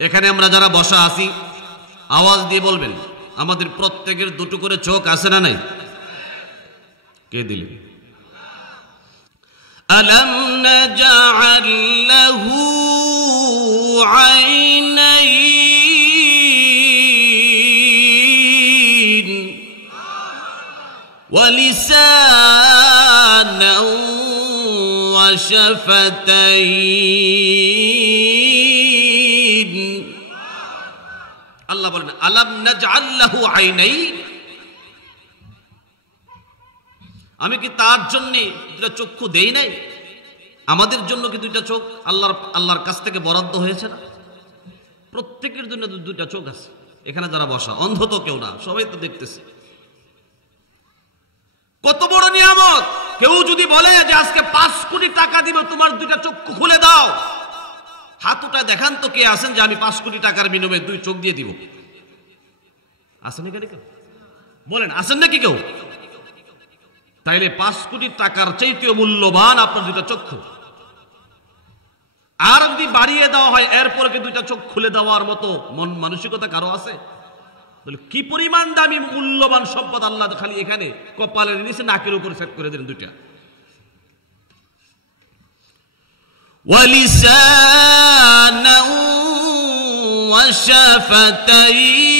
এখানে আমরা যারা বসা আছি আওয়াজ দিয়ে বলবেন, আমাদের প্রত্যেকের দুটো করে চোখ আছে না নাই? কে দিলেন? আলাম নাজআল লাহু আইনাইন ওয়া লিসানান ওয়া শাফাতাইন। আল্লাহ বলেন আলাম নাজআল লাহু আইনাইন, আমি কি তার জন্য দুটা চক্ষু দেই নাই? আমাদের জন্য কি দুইটা চোখ আল্লাহর কাছ থেকে বরাদ্দ হয়েছে না? প্রত্যেকের জন্য দুইটা চোখ আছে। এখানে যারা বসা অন্ধ তো কেউ না, সবাই তো দেখতেছে। কত বড় নিয়ামত! কেউ যদি বলে যে আজকে 5 কোটি টাকা দিব তোমার দুইটা চক্ষু খুলে দাও, হাত উঠায় দেখান তো কে আছেন যে আমি 5 কোটি টাকার বিনিময়ে 2 চোখ দিয়ে দিব? আছেন এখানে কেউ? বলেন আছেন নাকি কেউ? তাইলে 5 কোটি টাকার চাইতেও মূল্যবান আপনার দুইটা চক্ষু। আর যদি বাড়িয়ে দেওয়া হয় এরপরে কি দুইটা চোখ খুলে দেওয়ার মতো মন মানসিকতা কারো আছে? বলে কি পরিমাণ দামি মূল্যবান সম্পদ আল্লাহ খালি এখানে কপালের নিচে নাকের উপরে সেট করে দিলেন দুইটা। ওয়ালিসানা ওয়া শাফাতাইন।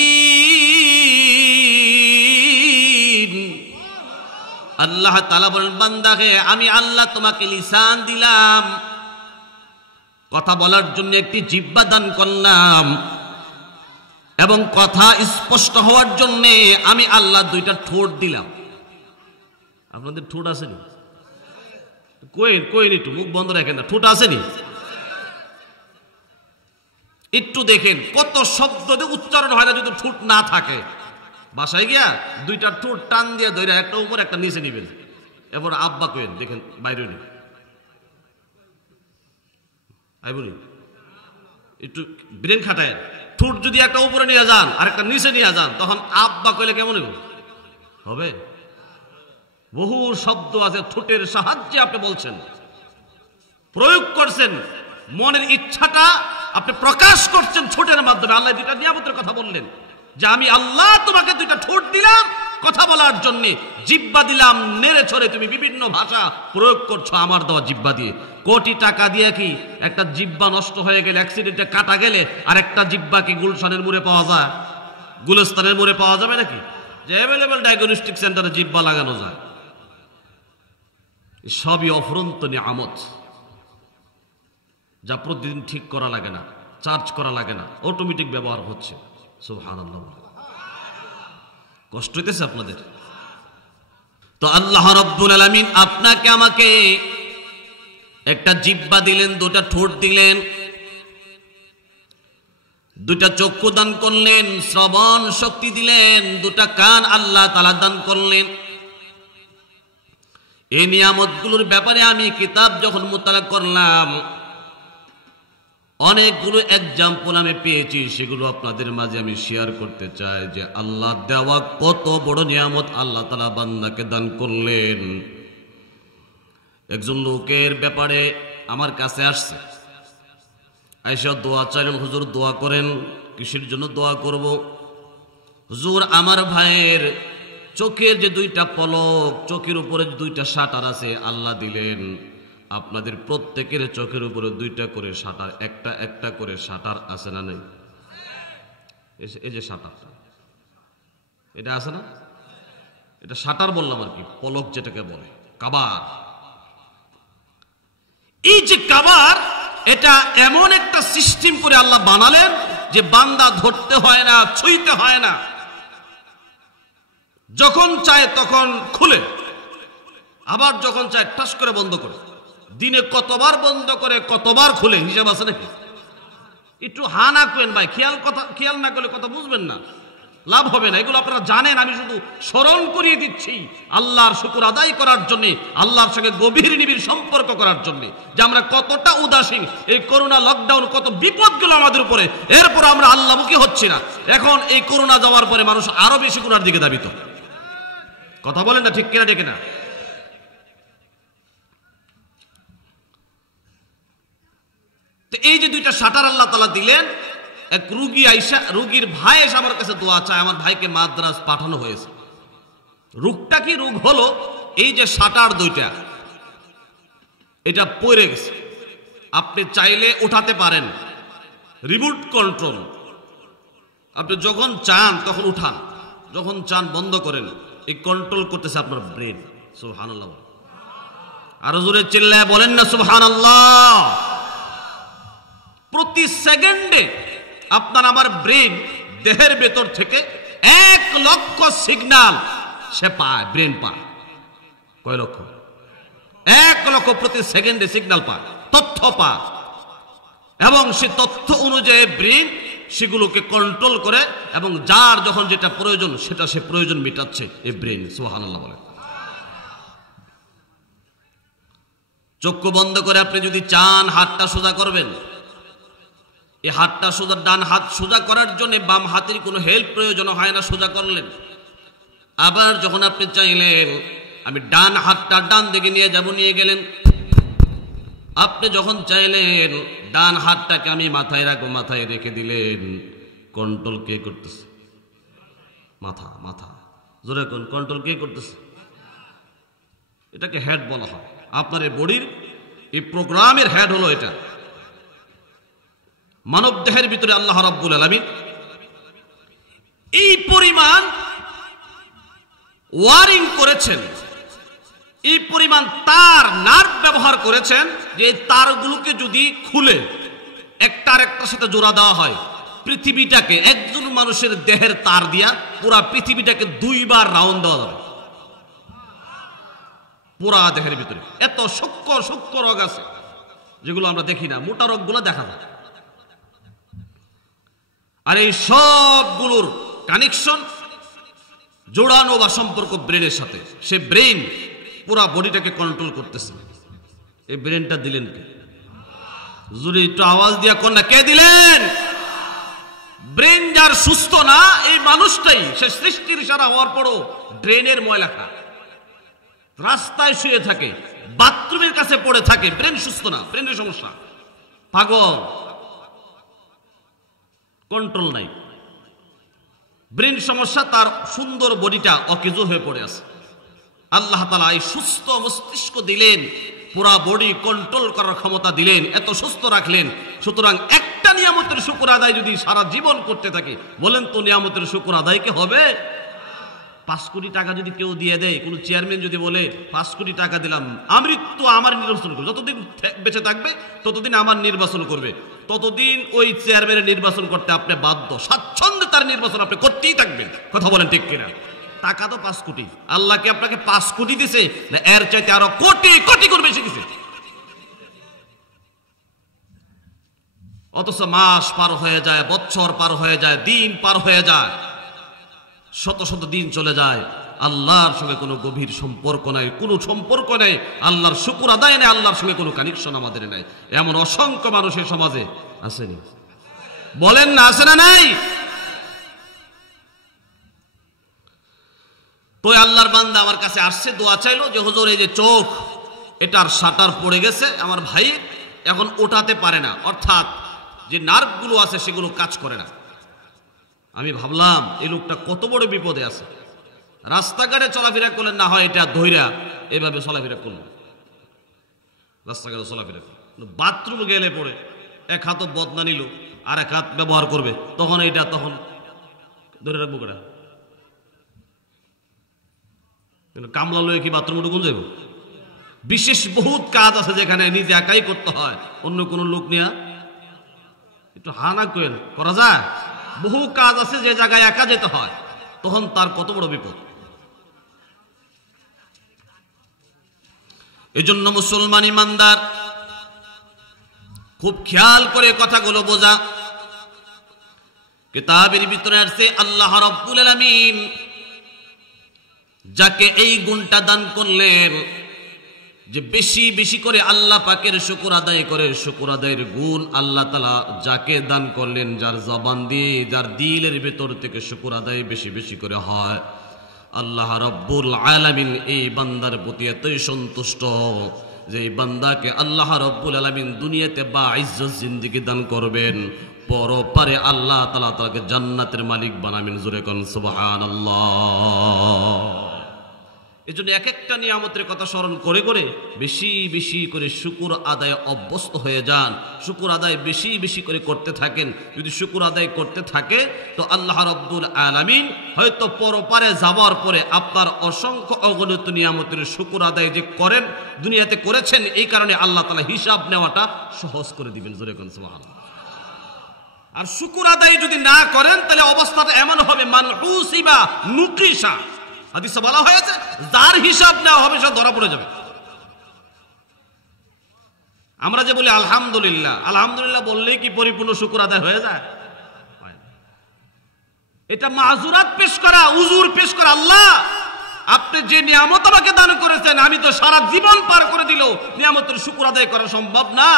আল্লাহ তাআলা বলেন বান্দাকে আমি আল্লাহ তোমাকে লিসান দিলাম, কথা বলার জন্য একটি জিহ্বা দান করলাম, এবং কথা স্পষ্ট হওয়ার জন্য আমি আল্লাহ দুইটা ঠোঁট দিলাম। আপনাদের ঠোঁট আসেনি? কোয়েন একটু মুখ বন্ধ রাখেন না, ঠোঁট আসেনি? একটু দেখেন কত শব্দ উচ্চারণ হয় না যদি ঠোঁট না থাকে। বাসায় গিয়া দুইটা ঠোঁট টান দিয়ে ধরে একটা উপর একটা নিচে নিবেন, এরপর আব্বা কোয়েন দেখেন বাইরে নেই। আই বলি একটু ব্রেন খাটায়, ঠোঁট যদি একটা উপরে নিয়ে যান আর একটা নিচে নিয়ে যান তখন আব্বা কইলে কেমন হবে? বহু শব্দ আছে ঠোঁটের সাহায্যে আপনি বলছেন, প্রয়োগ করছেন, মনের ইচ্ছাটা আপনি প্রকাশ করছেন ঠোঁটের মাধ্যমে। আল্লাহ দুইটা নিয়ামতের কথা বললেন যে আমি আল্লাহ তোমাকে দুইটা ঠোঁট দিলাম কথা বলার জন্য, জিহ্বা দিলাম নেড়ে ছড়ে তুমি বিভিন্ন ভাষা প্রয়োগ করছো আমার দেওয়া জিহ্বা দিয়ে। কোটি টাকা দিয়ে কি একটা জিহ্বা নষ্ট হয়ে গেলে, অ্যাক্সিডেন্টে কাটা গেলে আর একটা জিহ্বা কি গুলশানের মোড়ে পাওয়া যায়? গুলস্তানের মোড়ে পাওয়া যাবে নাকি? যে অ্যাভেলেবল ডায়াগনস্টিক সেন্টারে জিহ্বা লাগানো যায়? সবই অফুরন্ত নিয়ামত, যা প্রতিদিন ঠিক করা লাগে না, চার্জ করা লাগে না, অটোমেটিক ব্যবহার হচ্ছে। সুবহানাল্লাহ। কষ্ট হইতেছে আপনাদের? তো আল্লাহ রাব্বুল আলামিন আপনাকে আমাকে একটা জিহ্বা দিলেন, দুটা ঠোঁট দিলেন, দুটা চক্ষু দান করলেন, শ্রবণ শক্তি দিলেন, দুটা কান আল্লাহ তাআলা দান করলেন। এই নিয়ামতগুলোর ব্যাপারে আমি কিতাব যখন মুতালা করলাম অনেকগুলো এক্সাম্পল আমি পেয়েছি, সেগুলো আপনাদের মাঝে আমি শেয়ার করতে চাই যে আল্লাহ দেওয়া কত বড় নিয়ামত আল্লাহ তাআলা বান্দাকে দান করলেন। একজন লোকের ব্যাপারে আমার কাছে আসছে, আয়েশা দোয়া চাইলেন, হুজুর দোয়া করেন। কিসের জন্য দোয়া করব? হুজুর আমার ভাইয়ের চোখের যে দুইটা পলক, চোখের উপরে দুইটা শাটার আছে আল্লাহ দিলেন, আপনাদের প্রত্যেকের চোখের উপরে দুইটা করে শাটার, একটা একটা করে শাটার আছে না নাই? এই যে শাটারটা এটা আছে না, এটা শাটার বললাম আর কি, পলক যেটাকে বলে কাবার। এই যে কাবার, এটা এমন একটা সিস্টেম করে আল্লাহ বানালেন যে বান্দা ধরতে হয় না, ছুঁইতে হয় না, যখন চায় তখন খুলে, আবার যখন চায় ঠাস করে বন্ধ করে। দিনে কতবার বন্ধ করে কতবার খুলে হিসাব আছে নাকি? একটু হা না করেন ভাই, খেয়াল না করলে কথা বুঝবেন না, লাভ হবে না। এগুলো আপনারা জানেন, আমি শুধু স্মরণ করিয়ে দিচ্ছি আল্লাহর শুকর আদায় করার জন্য, আল্লাহর সঙ্গে গভীর নিবিড় সম্পর্ক করার জন্য, যে আমরা কতটা উদাসীন। এই করোনা লকডাউন কত বিপদ গেল আমাদের উপরে, এরপর আমরা আল্লাহমুখী হচ্ছি না। এখন এই করোনা যাওয়ার পরে মানুষ আরো বেশি গুনার দিকে ধাবিত। কথা বলেন না, ঠিক কিনা? ঠিক না? এই যে দুইটা শাটার আল্লাহ তাআলা দিলেন, এক রুগী আইসা, রুগীর ভাই এসে আমার কাছে দোয়া চায়, আমার ভাইকে মাদ্রাজ পাঠানো হয়েছে। রোগটা কি? রোগ হলো এই যে শাটার দুইটা এটা পড়ে গেছে, আপনি চাইলে উঠাতে পারেন, রিমোট কন্ট্রোল, আপনি যখন চান তখন উঠান, যখন চান বন্ধ করেন। এই কন্ট্রোল করতেছে আপনার ব্রেন। সুবহানাল্লাহ, আরো জোরে চিল্লায় বলেন না সুবহানাল্লাহ। প্রতি সেকেন্ডে আপনার আমার ব্রেন দেহের ভেতর থেকে 1 লক্ষ সিগন্যাল সে পায়, ব্রেন পায়। কয় লক্ষ? 1 লক্ষ প্রতি সেকেন্ডে সিগন্যাল পায়, তথ্য পায়, এবং সে তথ্য অনুযায়ী ব্রেন সেগুলোকে কন্ট্রোল করে, এবং যার যখন যেটা প্রয়োজন সেটা সে প্রয়োজন মেটাচ্ছে এই ব্রেন। সুবহানাল্লাহ বলে। চক্ষু বন্ধ করে আপনি যদি চান হাতটা সোজা করবেন, এই হাতটা সোজা, ডান হাত সোজা করার জন্য বাম হাতের কোনো হেল্প প্রয়োজন হয় না, সোজা করলেন। আবার যখন আপনি চাইলেন আমি ডান হাতটা ডান দিকে নিয়ে যাব, নিয়ে গেলেন। আপনি যখন চাইলেন ডান হাতটাকে আমি মাথায় রাখবো, মাথায় রেখে দিলেন। কন্ট্রোল কে করতেছে? মাথা। মাথা জোরে কোন কন্ট্রোল কে করতেছে? এটাকে হেড বলা হয়। আপনার এই বডির এই প্রোগ্রামের হেড হলো এটা। মানব দেহের ভিতরে আল্লাহ রাব্বুল আলামিন এই পরিমাণ ওয়ারিং করেছেন, এই পরিমাণ তার নার্ভ ব্যবহার করেছেন যে তারগুলোকে যদি খুলে একটার একটার সাথে জোড়া দেওয়া হয়, পৃথিবীটাকে, একজন মানুষের দেহের তার দিয়া পুরা পৃথিবীটাকে 2 বার রাউন্ড দেওয়া যাবে পুরা দেহের ভিতরে। এত সূক্ষ্ম সূক্ষ্ম রোগ আছে যেগুলো আমরা দেখি না, মোটা রোগগুলো দেখা যায়। আর এই সবগুলোর কানেকশন, জোড়ানো বা সম্পর্ক ব্রেনের সাথে। সে ব্রেন পুরা বডিটাকে কন্ট্রোল করতেছে। এই ব্রেনটা দিলেন কে? যদি একটু আওয়াজ দিয়া কোন না, কে দিলেন? ব্রেন যার সুস্থ না, এই মানুষটাই, সে সৃষ্টির সারা হওয়ার পরও ড্রেনের ময়লা খায়, রাস্তায় শুয়ে থাকে, বাথরুমের কাছে পড়ে থাকে। ব্রেন সুস্থ না, ব্রেনের সমস্যা, পাগল, কন্ট্রোল নাই, ব্রেন সমস্যা, তার সুন্দর বডিটা অকেজো হয়ে পড়ে আছে। আল্লাহ তাআলা এই সুস্থ মস্তিষ্ক দিলেন, পুরা বডি কন্ট্রোল করার ক্ষমতা দিলেন, এত সুস্থ রাখলেন। সুতরাং একটা নিয়ামতের শুকর আদায় যদি সারা জীবন করতে থাকে, বলেন তো নিয়ামতের শুকর আদায় কি হবে? 5 কোটি টাকা যদি কেউ দিয়ে দেয়, কোন চেয়ারম্যান যদি বলে 5 কোটি টাকা দিলাম, আমৃত্যু আমার নির্বাচন করবে, যতদিন বেঁচে থাকবে ততদিন আমার নির্বাচন করবে, ততদিন ওই চেয়ারম্যানের নির্বাচন করতে আপনি বাধ্য, স্বাচ্ছন্দ্যে তার নির্বাচন আপনি করতেই থাকবেন। কথা বলেন ঠিক কিনা? টাকা তো 5 কোটি, আল্লাহ কি আপনাকে 5 কোটি দিছে না এর চাইতে আরো কোটি কোটি করে বেশি দিছে? অথচ মাস পার হয়ে যায়, বছর পার হয়ে যায়, দিন পার হয়ে যায়, শত শত দিন চলে যায়, আল্লাহর সঙ্গে কোনো গভীর সম্পর্ক নাই, কোনো সম্পর্ক নেই, আল্লাহর শুকর আদায় নেই, আল্লাহর সঙ্গে কোনো কানেকশন আমাদের নাই। এমন অসংখ্য মানুষের সমাজে আসেনি? বলেন না, আছে না নাই? তো আল্লাহর বান্দা আমার কাছে আসছে, দোয়া চাইলো যে হুজুর এই যে চোখ, এটার শাটার পড়ে গেছে আমার ভাই, এখন ওঠাতে পারে না, অর্থাৎ যে নার্ভগুলো আছে সেগুলো কাজ করে না। আমি ভাবলাম এই লোকটা কত বড় বিপদে আছে। রাস্তাঘাটে চলাফেরা করলেন, না হয় এটা ধৈরা এভাবে চলাফেরা করলেন, রাস্তাঘাটে চলাফেরা, বাথরুমে গেলে পড়ে এক হাত বদনা নিল, আর এক হাত ব্যবহার করবে, তখন এটা তখন ধরে রাখবো কেটা? কামলা লয়ে কি বাথরুমে ঢুকুন যাইব? বিশেষ বহুত কাজ আছে যেখানে নিজে একাই করতে হয়, অন্য কোনো লোক নিয়ে একটু হানা করেন করা যায়। বহু কাজ আছে যে জায়গায় একা যেতে হয়, তখন তার কত বড় বিপদ। এজন্য মুসলমান ইমানদার খুব খেয়াল করে কথাগুলো বোঝা। কিতাবের ভিতরে আছে আল্লাহ রাব্বুল আলামিন যাকে এই গুণটা দান করলেন যে বেশি বেশি করে আল্লাহ পাকের শুকর আদায় করে, শুকর আদায়ের গুণ আল্লাহ তাআলা যাকে দান করলেন, যার জবান দিয়ে, যার দিলের ভেতর থেকে শুকর আদায় বেশি বেশি করে হয়, আল্লাহ রাব্বুল আলামিন এই বান্দার প্রতি এতই সন্তুষ্ট যে এই বান্দাকে আল্লাহ রাব্বুল আলামিন দুনিয়াতে বা ইজ্জত জিন্দেগি দান করবেন, পরপারে আল্লাহ তাআলা তাকে জান্নাতের মালিক বানাবেন। জোরে কোন সুবহানাল্লাহ। এজন্য এক একটা নিয়ামতের কথা স্মরণ করে করে বেশি বেশি করে শুকর আদায় অভ্যস্ত হয়ে যান। শুকর আদায় বেশি বেশি করে করতে থাকেন। যদি শুকর আদায় করতে থাকে তো আল্লাহ রাব্বুল আলামিন হয়তো পরপারে যাওয়ার পরে আপনার অসংখ্য অগণিত নিয়ামতের শুকর আদায় যে করেন, দুনিয়াতে করেছেন, এই কারণে আল্লাহ তাআলা হিসাব নেওয়াটা সহজ করে দিবেন। জোরে কোন সুবহানাল্লাহ। আর শুকর আদায় যদি না করেন তাহলে অবস্থাটা এমন হবে, মানহুসিবা নুকিসা, হাদিসে বলা হয়েছে যার হিসাব নেওয়া হবে সে ধরা পড়ে যাবে। আমরা যে বলি আলহামদুলিল্লাহ, আলহামদুলিল্লাহ বললেই কি পরিপূর্ণ শুকর আদায় হয়ে যায়? এটা মাযুরাত পেশ করা, উযুর পেশ করা, আল্লাহ আপনি যে নিয়ামত আমাকে দান করেছেন আমি তো সারা জীবন পার করে দিলেও নিয়ামতের শুকর আদায় করা সম্ভব না।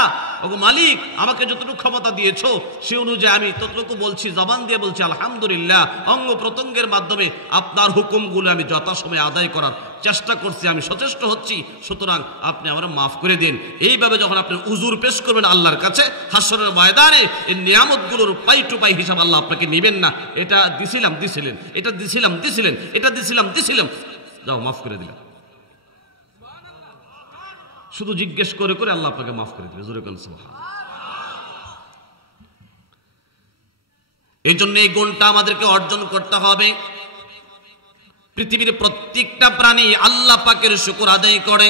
ওগো মালিক, আমাকে যতটুকু ক্ষমতা দিয়েছো সে অনুযায়ী আমি ততটুকু বলছি, জবান দিয়ে বলছি আলহামদুলিল্লাহ। অঙ্গ প্রত্যঙ্গের মাধ্যমে আপনার হুকুমগুলো আমি যথাসময়ে আদায় করার চেষ্টা করছি, আমি সচেষ্ট হচ্ছি, সুতরাং আপনি আমার মাফ করে দিন। এইভাবে যখন আপনি উজুর পেশ করবেন আল্লাহর কাছে হাসরের ময়দানে, এই নিয়ামতগুলোর পাই টু পাই হিসাব আল্লাহ আপনাকে নেবেন না। এটা দিছিলাম, দিছিলেন, এটা দিছিলাম, দিছিলেন, এটা দিছিলাম, দিছিলাম, যাও মাফ করে দিলাম। শুধু জিজ্ঞেস করে করে আল্লাহ আপনাকে মাফ করে দিবে। জোরে কোন সুবহানাল্লাহ। এই জন্য এই গুণটা আমাদেরকে অর্জন করতে হবে। পৃথিবীর প্রত্যেকটা প্রাণী আল্লাহ পাকের শুকর আদায় করে।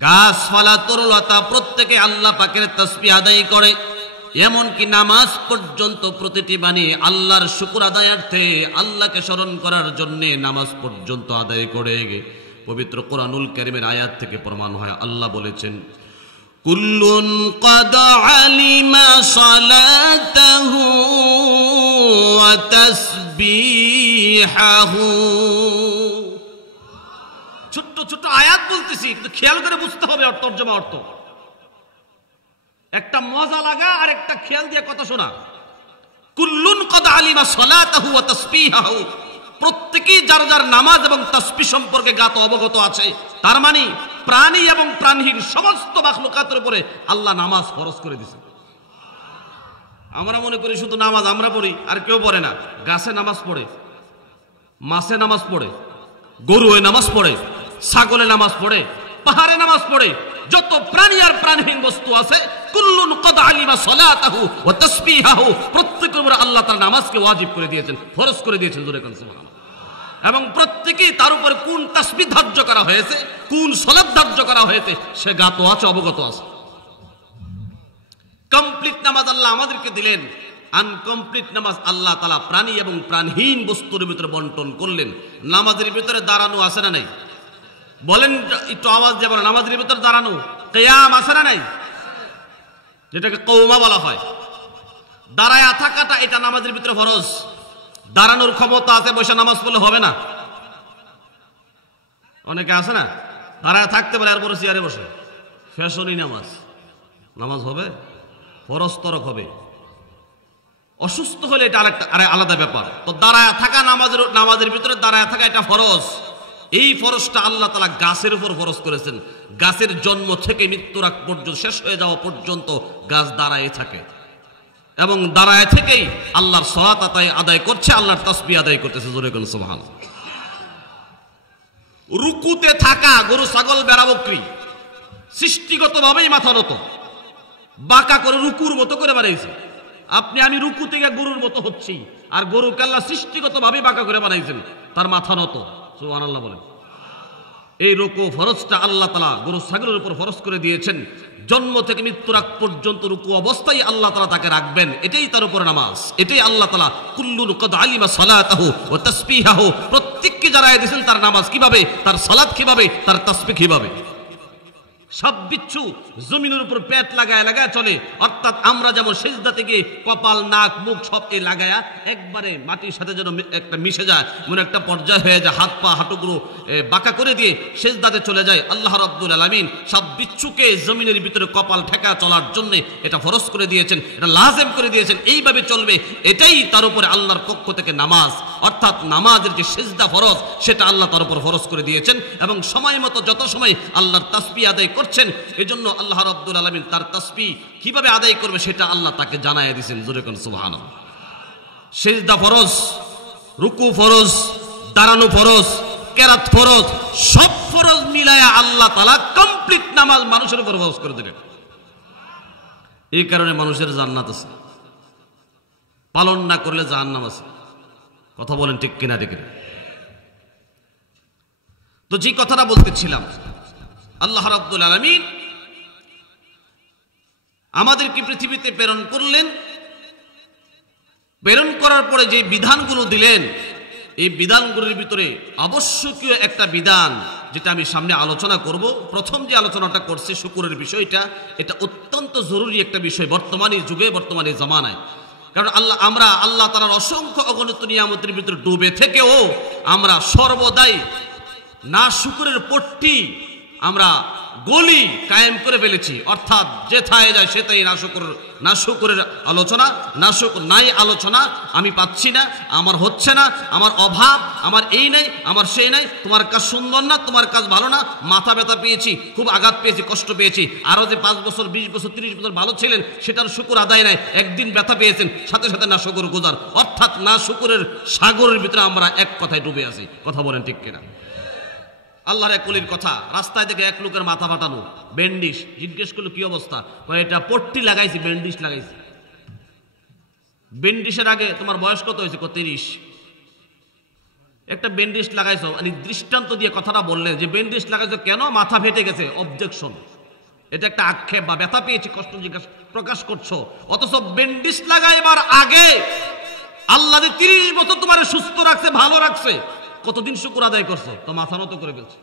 গাছপালা, তরুলতা প্রত্যেকে আল্লাহ পাকের তাসবিহ আদায় করে। এমনকি নামাজ পর্যন্ত প্রতিটি বাণী আল্লাহর শুকর আদায়ার্থে, আল্লাহকে স্মরণ করার জন্য নামাজ পর্যন্ত আদায় করে। পবিত্র কোরআনুল কারীমের আয়াত থেকে প্রমাণ হয়, আল্লাহ বলেছেন কুল্লুন ক্বাদ আলিমা সালাতাহু ওয়া তাসবিহাহু। ছোট্ট ছোট্ট আয়াত বলতেছি, কিন্তু খেয়াল করে বুঝতে হবে তরজমা অর্থ। একটা মজা লাগা আর একটা খেয়াল দিয়ে কথা শোনা। কুল্লুন ক্বাদ আলিমা সালাতাহু ওয়া তাসবিহাহু, প্রত্যেকেই যার যার নামাজ এবং তাসবিহ সম্পর্কে জ্ঞাত অবগত আছে। তার মানে প্রাণী এবং প্রাণহীন সমস্ত মাখলুকাতের উপরে আল্লাহ নামাজ ফরজ করে দিয়েছে। আমরা মনে করি শুধু নামাজ আমরা পড়ি, আর কেউ পড়ে না। গাছে নামাজ পড়ে, মাছে নামাজ পড়ে, গরুয়ে নামাজ পড়ে, ছাগলে নামাজ পড়ে, পাহাড়ে নামাজ পড়ে, যত প্রাণী আর প্রাণহীন বস্তু আছে কুল্লুন ক্বাদ আলিমা সালাতাহু ওয়া তাসবিহাহু, প্রত্যেকের উপরে আল্লাহ তাআলা নামাজকে ওয়াজিব করে দিয়েছেন, ফরজ করে দিয়েছেন। জোরে কোন সুবহানাল্লাহ। এবং প্রত্যেকেই তার উপরে কোন তাসবিহ ধার্য করা হয়েছে, কোন সালাত ধার্য করা হয়েছে সে জ্ঞাত আছে, অবগত আছে। কমপ্লিট নামাজ আল্লাহ আমাদেরকে দিলেন, আনকমপ্লিট নামাজ আল্লাহ তাআলা প্রাণী এবং প্রাণহীন বস্তুর ভিতরে বন্টন করলেন। নামাজের ভিতরে দাঁড়ানো আছে না নাই? বলেন একটু আওয়াজ দিয়ে বলেন, নামাজের ভিতরে দাঁড়ানো, কিয়াম আছে না নাই? যেটাকে কওমা বলা হয়। দাঁড়ায়া থাকাটা এটা নামাজের ভিতরে ফরজ। দাঁড়ানোর ক্ষমতা আছে, বসে নামাজ পড়লে হবে না। অনেকে আছে না দাঁড়ায় থাকতে পারে আর বড় চেয়ারে বসে, ফ্যাশনই নামাজ। নামাজ হবে? ফরজ তরক হবে। অসুস্থ হলে এটা আলাদা ব্যাপার। তো দাঁড়ায় থাকা নামাজের ভিতরে দাঁড়ায় থাকা এটা ফরজ। এই ফরজটা আল্লাহ তাআলা গাছের উপর ফরজ করেছেন। গাছের জন্ম থেকে মৃত্যুর আগ পর্যন্ত, শেষ হয়ে যাওয়া পর্যন্ত গাছ দাঁড়ায় থাকে এবং দাঁড়ায় থেকেই আল্লাহর সালাত আদায় করছে, আল্লাহর তাসবিহ আদায় করতেছে। জোরে কোন সুবহানাল্লাহ। রুকুতে থাকা গরু, ছাগল, ভেড়া, বকরি সৃষ্টিগতভাবেই মাথা নত, বাঁকা করে রুকুর মতো করে বানাইছে। আপনি আমি রুকু থেকে গরুর মতো হচ্ছি, আর গরুকে আল্লাহ সৃষ্টিগতভাবে বাঁকা করে বানাইছেন, তার মাথা নত। সুবহানাল্লাহ বলেন। এই রুকু ফরজটা আল্লাহ তাআলা গরু ছাগলের উপর ফরজ করে দিয়েছেন। জন্ম থেকে মৃত্যুর আগ পর্যন্ত রুকু অবস্থায় আল্লাহ তাআলা তাকে রাখবেন, এটাই তার উপর নামাজ। এটাই আল্লাহ তাআলা কুল্লুন ক্বাদ আলিমা সালাতাহু ওয়া তাসবিহাহু, প্রত্যেককে জানায় দিয়েছেন তার নামাজ কিভাবে, তার সালাত কিভাবে, তার তাসবিহ কিভাবে। সব বিচ্ছু জমিনের উপর পেট লাগায় লাগায় চলে, অর্থাৎ আমরা যেমন সেজদাতে গিয়ে কপাল, নাক, মুখ সব লাগায়া একবারে মাটির সাথে যেন একটা মিশে যায়, মনে একটা পর্যায় হয়ে যায়, হাত পা হাঁটুগুলো বাঁকা করে দিয়ে সেজদাতে চলে যায়। আল্লাহ রাব্বুল আলামিন সব বিচ্ছুকে জমিনের ভিতরে কপাল ঠেকা চলার জন্য এটা ফরজ করে দিয়েছেন, এটা লাজেম করে দিয়েছেন। এইভাবে চলবে, এটাই তার উপরে আল্লাহর পক্ষ থেকে নামাজ। অর্থাৎ নামাজের যে সিজদা ফরজ সেটা আল্লাহ তার উপর ফরজ করে দিয়েছেন এবং সময় মতো যত সময় আল্লাহর তাসবিহ আদায় করছেন এজন্য আল্লাহ রাব্বুল আলামিন তার তাসবিহ কিভাবে আদায় করবে সেটা আল্লাহ তাকে জানায় দিয়েছেন। জোরে কোন সুবহানাল্লাহ। সিজদা ফরজ, রুকু ফরজ, দাঁড়ানো ফরজ, কেরাত ফরজ, সব ফরজ মিলায়া আল্লাহ তাআলা কমপ্লিট নামাজ মানুষের উপর ফরজ করে দিলেন। এই কারণে মানুষের জান্নাত আছে, পালন না করলে জাহান্নাম আছে। কথা বলেন ঠিক কিনা? ঠিক কিনা? তো যে কথাটা বলতেছিলাম, আল্লাহ রাব্বুল আলামিন আমাদেরকে পৃথিবীতে প্রেরণ করলেন, প্রেরণ করার পরে যে বিধানগুলো দিলেন এই বিধানগুলোর ভিতরে আবশ্যকীয় একটা বিধান যেটা আমি সামনে আলোচনা করব। প্রথম যে আলোচনাটা করছে শুকরের বিষয়টা, এটা অত্যন্ত জরুরি একটা বিষয় বর্তমানে যুগে, বর্তমানে জামানায়। কারণ আমরা আল্লাহ তাআলার অসংখ্য অগণিত নিয়ামতের ভিতরে ডুবে থেকেও আমরা সর্বদাই না শুকরের পট্টি আমরা গলি কায়েম করে ফেলেছি, অর্থাৎ যেথায় যায় সেটাই না শুকরের আলোচনা, নাই আলোচনা, আমি পাচ্ছি না, আমার হচ্ছে না, আমার অভাব, আমার এই নাই, আমার সেই নাই, তোমার কাজ সুন্দর না, তোমার কাজ ভালো না, মাথা ব্যথা পেয়েছি, খুব আঘাত পেয়েছি, কষ্ট পেয়েছি। আরো যে 5 বছর 20 বছর 30 বছর ভালো ছিলেন সেটার শুকর আদায় নাই, একদিন ব্যথা পেয়েছেন, সাথে সাথে না শুকর গুজার, অর্থাৎ না শুকরের সাগরের ভিতরে আমরা এক কথায় ডুবে আছি। কথা বলেন ঠিক কিনা? আল্লাহর এক ওলির কথা, রাস্তায় দেখে এক লোকের মাথা ফাটানো, ব্যান্ডিশ, জিজ্ঞেস করলো কি অবস্থা? এটা পট্টি লাগাইছি, ব্যান্ডিশ লাগাইছি। ব্যান্ডিশের আগে তোমার বয়স কত হয়েছে? 30। একটা ব্যান্ডিশ লাগাইছো, দৃষ্টান্ত দিয়ে কথাটা বললেন যে ব্যান্ডিশ লাগাইছো কেন? মাথা ফেটে গেছে, অবজেকশন। এটা একটা আক্ষেপ বা ব্যথা পেয়েছি, কষ্ট প্রকাশ করছো। অথচ ব্যান্ডিশ লাগাইবার আগে আল্লাহ যে 30 বছর তোমার সুস্থ রাখছে, ভালো রাখছে, কতদিন শুকর আদায় করছো? তো মাথা নত করে ফেলছে।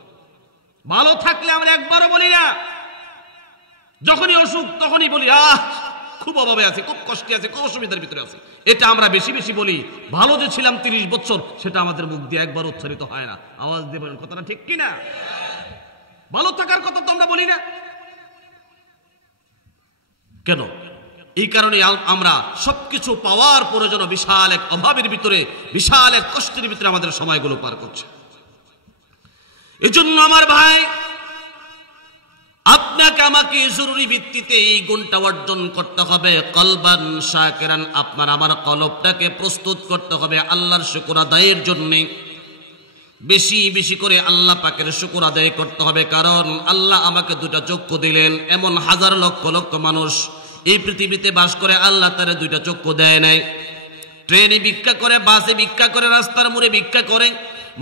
ভালো থাকলে আমরা একবারও বলি না, যখনই অসুখ তখনই বলি খুব অভাবে আছে, খুব কষ্টে আছে, খুব অসুবিধার ভিতরে আছে। এটা আমরা বেশি বেশি বলি। ভালো যে ছিলাম 30 বছর সেটা আমাদের মুখ দিয়ে একবার উচ্চারিত হয় না। আওয়াজ দিয়ে বলেন কথাটা ঠিক কিনা? ভালো থাকার কথা তো আমরা বলি না কেন? এই কারণে আমরা সবকিছু পাওয়ার পরে যেন বিশাল এক অভাবের ভিতরে, বিশাল এক কষ্টের ভিতরে আমাদের সময়গুলো পার করছে। এজন্য আমার ভাই, আপনাকে আমাকে জরুরি ভিত্তিতে এই গুণটা অর্জন করতে হবে, কলবান শাকিরান। আপনার আমার কলবটাকে প্রস্তুত করতে হবে আল্লাহর শুকর আদায়ের জন্য। বেশি বেশি করে আল্লাহ পাকের শুকর আদায় করতে হবে। কারণ আল্লাহ আমাকে 2টা চক্ষু দিলেন। এমন হাজার লক্ষ লক্ষ মানুষ এই পৃথিবীতে বাস করে, আল্লাহ তারা 2টা চক্ষু দেয় নাই। ট্রেনে ভিক্ষা করে, বাসে ভিক্ষা করে, রাস্তার মোড়ে ভিক্ষা করে,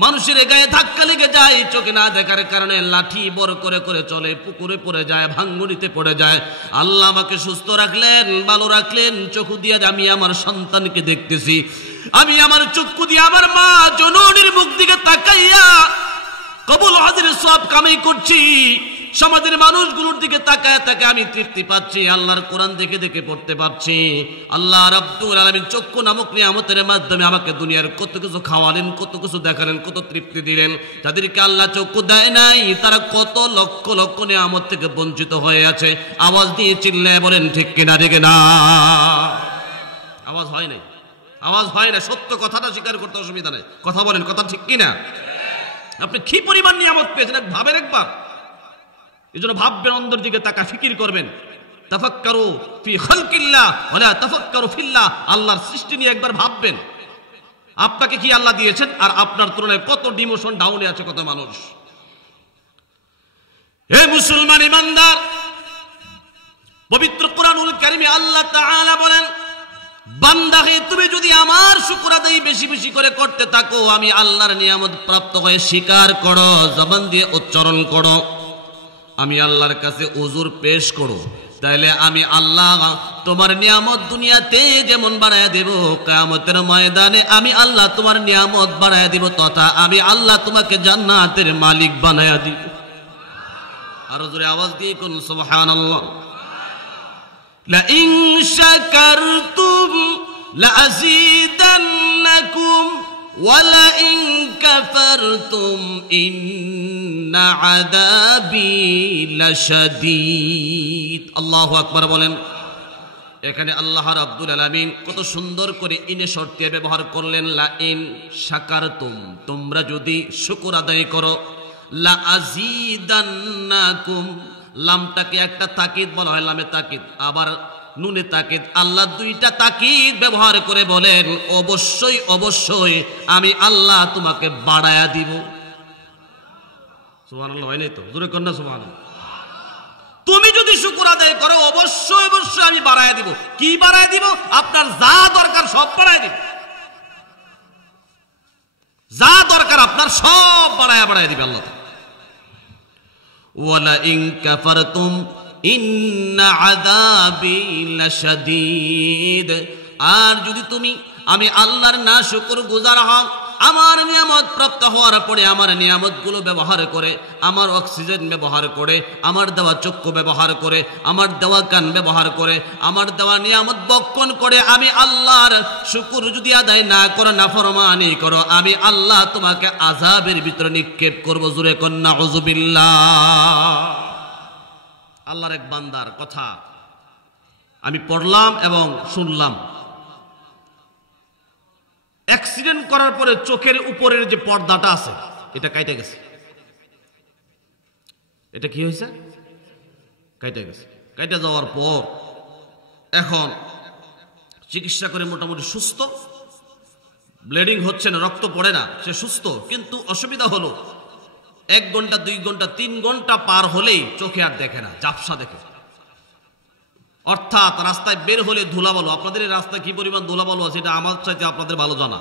মানুষের গায়ে ধাক্কা লেগে যায়, চোখে না দেখার কারণে লাঠি বড় করে করে চলে, পুকুরে পড়ে যায়, ভাঙ্গনিতে পড়ে যায়। আল্লাহ আমাকে সুস্থ রাখলেন, ভালো রাখলেন, চক্ষু দিয়ে আমি আমার সন্তানকে দেখতেছি। আমি আমার চক্ষু দিয়ে আমার মা জননীর মুখ দিকে তাকাইয়া কবুল হাজিরের সব কামাই করছি। সমাজের মানুষগুলোর দিকে তাকায় তাকায় আমি তৃপ্তি পাচ্ছি, আল্লাহর কোরআন দেখে দেখে পড়তে পারছি। আল্লাহ রাব্বুল আলামিন চক্ষু নামক নিয়ামতের মাধ্যমে আমাকে দুনিয়ার কত কিছু খাওয়ালেন, কত কিছু দেখালেন, কত তৃপ্তি দিলেন। যাদেরকে আল্লাহ চক্ষু দেয় নাই তারা কত লক্ষ লক্ষ নিয়ামত থেকে বঞ্চিত হয়ে আছে। আওয়াজ দিয়ে চিল্লায় বলেন ঠিক কিনা? ঠিক না? আওয়াজ হয় নাই, আওয়াজ হয় না। সত্য কথাটা স্বীকার করতে অসুবিধা নেই। কথা বলেন, কথা ঠিক কিনা? আপনি কি পরিমাণ নিয়ামত পেয়েছেন ভাবেন একবার। এই জন্য ভাববেন, অন্তর দিকে তাকা, ফিকির করবেন। তাফাক্কারু ফি খালকিল্লাহ ওয়ালা তাফাক্কারু ফিল্লাহ। আল্লাহর সৃষ্টি নিয়ে একবার ভাববেন, আপনাকে কি আল্লাহ দিয়েছেন আর আপনার তুলনায় কত ডিমোশন ডাউনে আছে কত মানুষ। হে মুসলমান ইমানদার, পবিত্র কুরআনুল কারীমে আল্লাহ তাআলা বলেন, বান্দা হে তুমি যদি আমার শুকর আদায় বেশি বেশি করে করতে থাকো, আমি আল্লাহর নিয়ামত প্রাপ্ত হয়ে স্বীকার করো, জবান দিয়ে উচ্চারণ করো, আমি আল্লাহর কাছে উজুর পেশ করো, তাইলে আমি আল্লাহ তোমার নিয়ামত দুনিয়াতে যেমন বাড়ায়া দেব, কিয়ামতের ময়দানে আমি আল্লাহ তোমার নিয়ামত বাড়ায়া দিব, তথা আমি আল্লাহ তোমাকে জান্নাতের মালিক বানায়া দিব। আরো জোরে আওয়াজ দিয়ে কোন সুবহানাল্লাহ। লা ইন শাকারতুম লা আযীদান্নাকুম ওয়া লা ইন কাফারতুম ইন্না আযাবি লাশাদীদ। আল্লাহু আকবার বলেন। এখানে আল্লাহ রাব্বুল আলামিন কত সুন্দর করে ইনে শর্তে ব্যবহার করলেন, লা ইন শাকারতুম, তোমরা যদি শুকর আদায় করো, লা আজিদান্নাকুম, লামটাকে একটা তাকিদ বলা হয়, লামে তাকিদ, আবার নুনে তাকিদ, আল্লাহ দুইটা তাকিদ ব্যবহার করে বলেন অবশ্যই অবশ্যই আমি আল্লাহ তোমাকে বাড়ায়া দিব। সুবহানাল্লাহ, হয় নাই তো? জোরে কন্যা সুবহানাল্লাহ। তুমি যদি শুকর আদায় করো অবশ্যই অবশ্যই আমি বাড়ায় দিব। কি বাড়ায় দিব? আপনার যা দরকার সব বাড়ায় দিব, যা দরকার আপনার সব বাড়ায় দিবে আল্লাহ। ওয়ালা ইন কাফারতুম ইন্না আযাবি লাশাদীদ, আর যদি তুমি আমি আল্লাহর না শুকরগুজার হও, আমার নিয়ামত প্রাপ্ত হওয়ার পরে আমার নিয়ামতগুলো ব্যবহার করে, আমার অক্সিজেন ব্যবহার করে, আমার দেওয়া চক্ষু ব্যবহার করে, আমার দেওয়া কান ব্যবহার করে, আমার দেওয়া নিয়ামত বক্ষণ করে আমি আল্লাহর শুকর যদি আদায় না করো, নাফরমানি করো, আমি আল্লাহ তোমাকে আযাবের ভিতরে নিক্ষেপ করব। জোরে কন্না নাউযুবিল্লাহ। আল্লাহর এক বান্দার কথা আমি পড়লাম এবং শুনলাম। অ্যাক্সিডেন্ট করার পরে চোখের উপরের যে পর্দাটা আছে এটা কাইটে গেছে। এটা কি হয়েছে? কাইটে গেছে। কাইটে যাওয়ার পর এখন চিকিৎসা করে মোটামুটি সুস্থ, ব্লিডিং হচ্ছে না, রক্ত পড়ে না, সে সুস্থ। কিন্তু অসুবিধা হলো 1 ঘন্টা 2 ঘন্টা 3 ঘন্টা পার হলেই চোখে আর দেখে না, ঝাপসা দেখে। অর্থাৎ রাস্তায় বের হলে ধুলাবালু, আপনাদের এই রাস্তায় কি পরিমাণ ধুলাবালু আছে এটা আমার চাইতে আপনাদের ভালো জানা।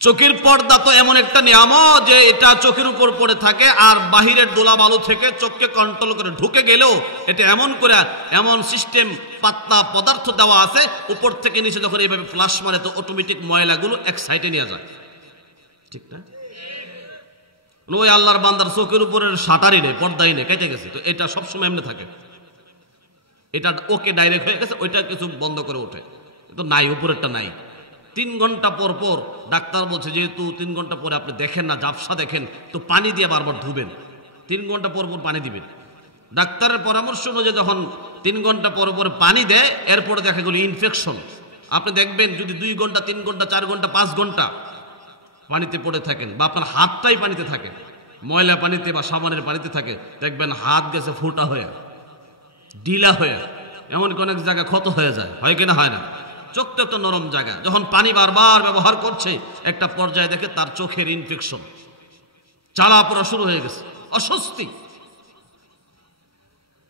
চোখের পর্দা তো এমন একটা নিয়ামত যে এটা চোখের উপর পড়ে থাকে, আর বাহিরের ধুলাবালু থেকে চোখকে কন্ট্রোল করে ঢুকে গেলেও এটা এমন করে এমন সিস্টেম পাতলা পদার্থ দেওয়া আছে, উপর থেকে নিচে যখন এইভাবে ফ্লাশ মারে তো অটোমেটিক ময়লাগুলো এক সাইডে নিয়ে যায়। ঠিক না? ওই আল্লাহর বান্দার চোখের উপরের শাটারই নেই, পর্দাই নেই, কেটে গেছে। তো এটা সবসময় এমনি থাকে, এটা ওকে ডাইরেক্ট হয়ে গেছে, ওইটা কিছু বন্ধ করে ওঠে, তো নাই, উপরেরটা নাই। 3 ঘন্টা পর পর ডাক্তার বলছে যেহেতু 3 ঘন্টা পরে আপনি দেখেন না, ঝাপসা দেখেন, তো পানি দিয়ে বারবার ধুবেন, 3 ঘন্টা পর পর পানি দিবেন। ডাক্তারের পরামর্শ অনুযায়ী যখন 3 ঘন্টা পর পর পানি দেয়, এরপরে দেখা গেল ইনফেকশন। আপনি দেখবেন যদি 2 ঘন্টা 3 ঘন্টা 4 ঘন্টা 5 ঘন্টা পানিতে পড়ে থাকেন, বা আপনার হাতটাই পানিতে থাকে, ময়লা পানিতে বা সাবানের পানিতে থাকে, দেখবেন হাত গেছে ফুটা হয়ে, ঢিলা হয়ে, এমনকি অনেক জায়গায় ক্ষত হয়ে যায়। হয় কিনা? হয় না? চোখ তো একটা নরম জায়গা, যখন পানি বারবার ব্যবহার করছে একটা পর্যায়ে দেখে তার চোখের ইনফেকশন, জ্বালা পোড়া শুরু হয়ে গেছে, অস্বস্তি।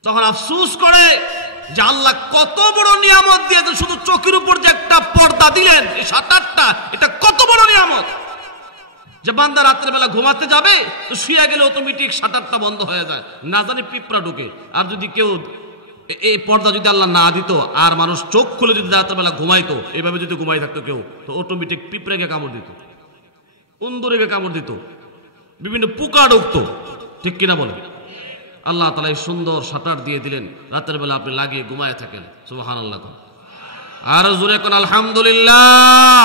তখন আফসোস করে যে আল্লাহ কত বড় নিয়ামত দিয়েছে, শুধু চোখের উপর যে একটা পর্দা দিলেন, এই 7-8টা, এটা কত বড় নিয়ামত যে বান্দা রাত্রেবেলা ঘুমাতে যাবে তো শুয়ে গেলে অটোমেটিক 7-8টা বন্ধ হয়ে যায়, না জানি পিঁপড়া ঢুকে। আর যদি কেউ এই পর্দা যদি আল্লাহ না দিত, আর মানুষ চোখ খুলে যদি রাত্রেবেলা ঘুমাইতো, এইভাবে যদি ঘুমাই থাকতো কেউ, তো অটোমেটিক পিঁপড়াকে কামড় দিত, উন্দুরেকে কামড় দিত, বিভিন্ন পোকা ঢুকতো। ঠিক কিনা বলে? আল্লাহ তাআলা এই সুন্দর শাটার দিয়ে দিলেন, রাতের বেলা আপনি লাগিয়ে ঘুমায় থাকেন। সুবহানাল্লাহ। আর জোরে কোন আলহামদুলিল্লাহ।